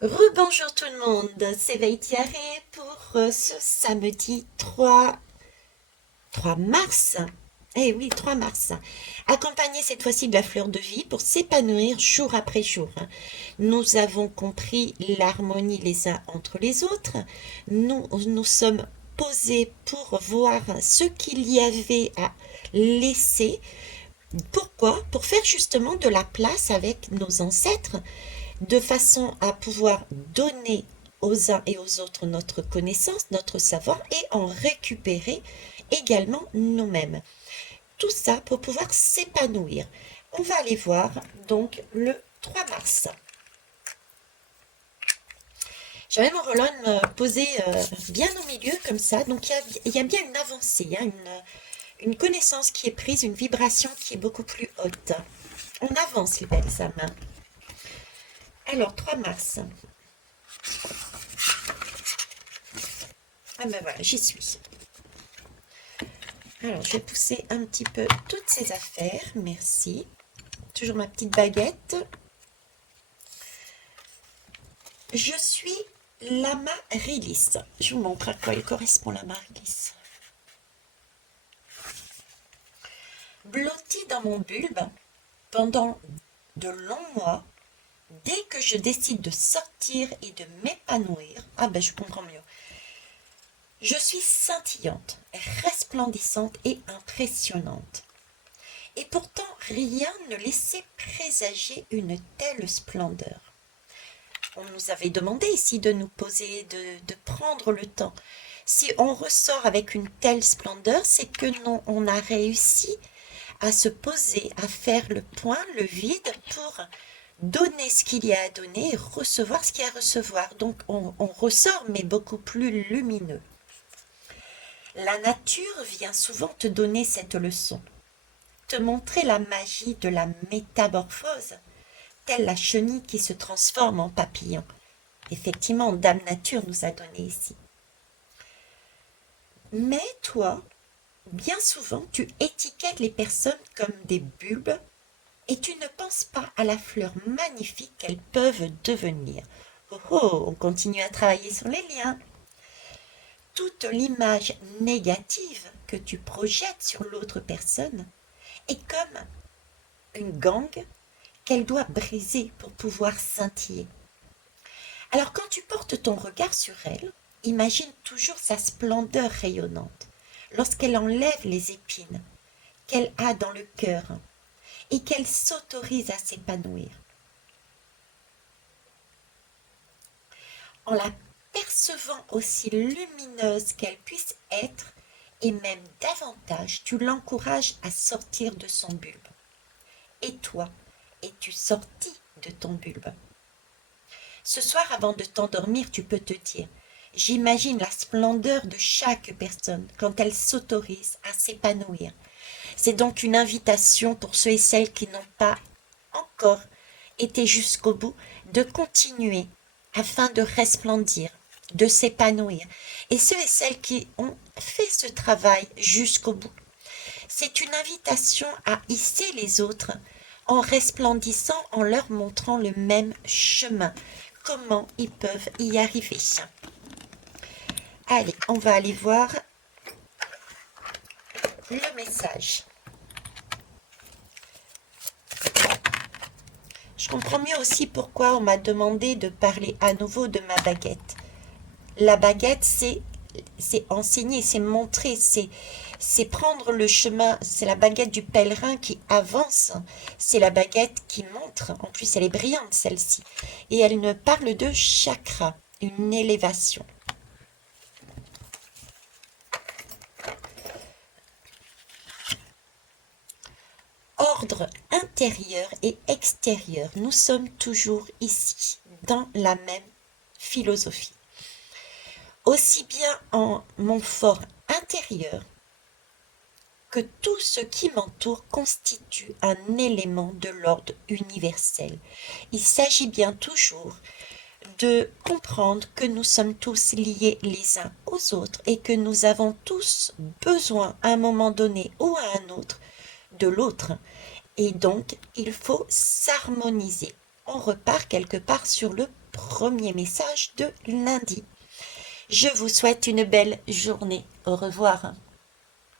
Rebonjour tout le monde, c'est Veitiaré pour ce samedi 3 mars. Eh oui, 3 mars. Accompagné cette fois-ci de la fleur de vie pour s'épanouir jour après jour. Nous avons compris l'harmonie les uns entre les autres. Nous nous sommes posés pour voir ce qu'il y avait à laisser. Pourquoi? Pour faire justement de la place avec nos ancêtres de façon à pouvoir donner aux uns et aux autres notre connaissance, notre savoir et en récupérer également nous-mêmes. Tout ça pour pouvoir s'épanouir. On va aller voir donc le 3 mars. J'avais mon Roland posé bien au milieu comme ça, donc il y a bien une avancée, hein, une connaissance qui est prise, une vibration qui est beaucoup plus haute. On avance les belles âmes. Alors 3 mars. Ah ben voilà, j'y suis. Alors, je vais pousser un petit peu toutes ces affaires. Merci. Toujours ma petite baguette. Je suis l'amaryllis. Je vous montre à quoi il correspond l'amaryllis. Blotti dans mon bulbe pendant de longs mois, dès que je décide de sortir et de m'épanouir, ah ben je comprends mieux. Je suis scintillante, resplendissante et impressionnante. Et pourtant, rien ne laissait présager une telle splendeur. On nous avait demandé ici de nous poser, de prendre le temps. Si on ressort avec une telle splendeur, c'est que non, on a réussi à se poser, à faire le point, le vide pour donner ce qu'il y a à donner et recevoir ce qu'il y a à recevoir. Donc on ressort, mais beaucoup plus lumineux. La nature vient souvent te donner cette leçon, te montrer la magie de la métamorphose, telle la chenille qui se transforme en papillon. Effectivement, Dame Nature nous a donné ici. Mais toi, bien souvent, tu étiquettes les personnes comme des bulbes et tu ne penses pas à la fleur magnifique qu'elles peuvent devenir. Oh oh, on continue à travailler sur les liens. Toute l'image négative que tu projettes sur l'autre personne est comme une gangue qu'elle doit briser pour pouvoir scintiller. Alors quand tu portes ton regard sur elle, imagine toujours sa splendeur rayonnante, lorsqu'elle enlève les épines qu'elle a dans le cœur et qu'elle s'autorise à s'épanouir. En la percevant aussi lumineuse qu'elle puisse être, et même davantage, tu l'encourages à sortir de son bulbe. Et toi, es-tu sorti de ton bulbe? Ce soir, avant de t'endormir, tu peux te dire: j'imagine la splendeur de chaque personne quand elle s'autorise à s'épanouir. C'est donc une invitation pour ceux et celles qui n'ont pas encore été jusqu'au bout de continuer afin de resplendir, de s'épanouir. Et ceux et celles qui ont fait ce travail jusqu'au bout, c'est une invitation à hisser les autres en resplendissant, en leur montrant le même chemin, comment ils peuvent y arriver. Allez, on va aller voir le message. Je comprends mieux aussi pourquoi on m'a demandé de parler à nouveau de ma baguette. La baguette, c'est enseigner, c'est montrer, c'est prendre le chemin, c'est la baguette du pèlerin qui avance, c'est la baguette qui montre, en plus elle est brillante celle-ci, et elle ne parle de chakra, une élévation. Ordre intérieur et extérieur, nous sommes toujours ici, dans la même philosophie. Aussi bien en mon fort intérieur que tout ce qui m'entoure constitue un élément de l'ordre universel. Il s'agit bien toujours de comprendre que nous sommes tous liés les uns aux autres et que nous avons tous besoin à un moment donné ou à un autre de l'autre. Et donc, il faut s'harmoniser. On repart quelque part sur le premier message de lundi. Je vous souhaite une belle journée. Au revoir.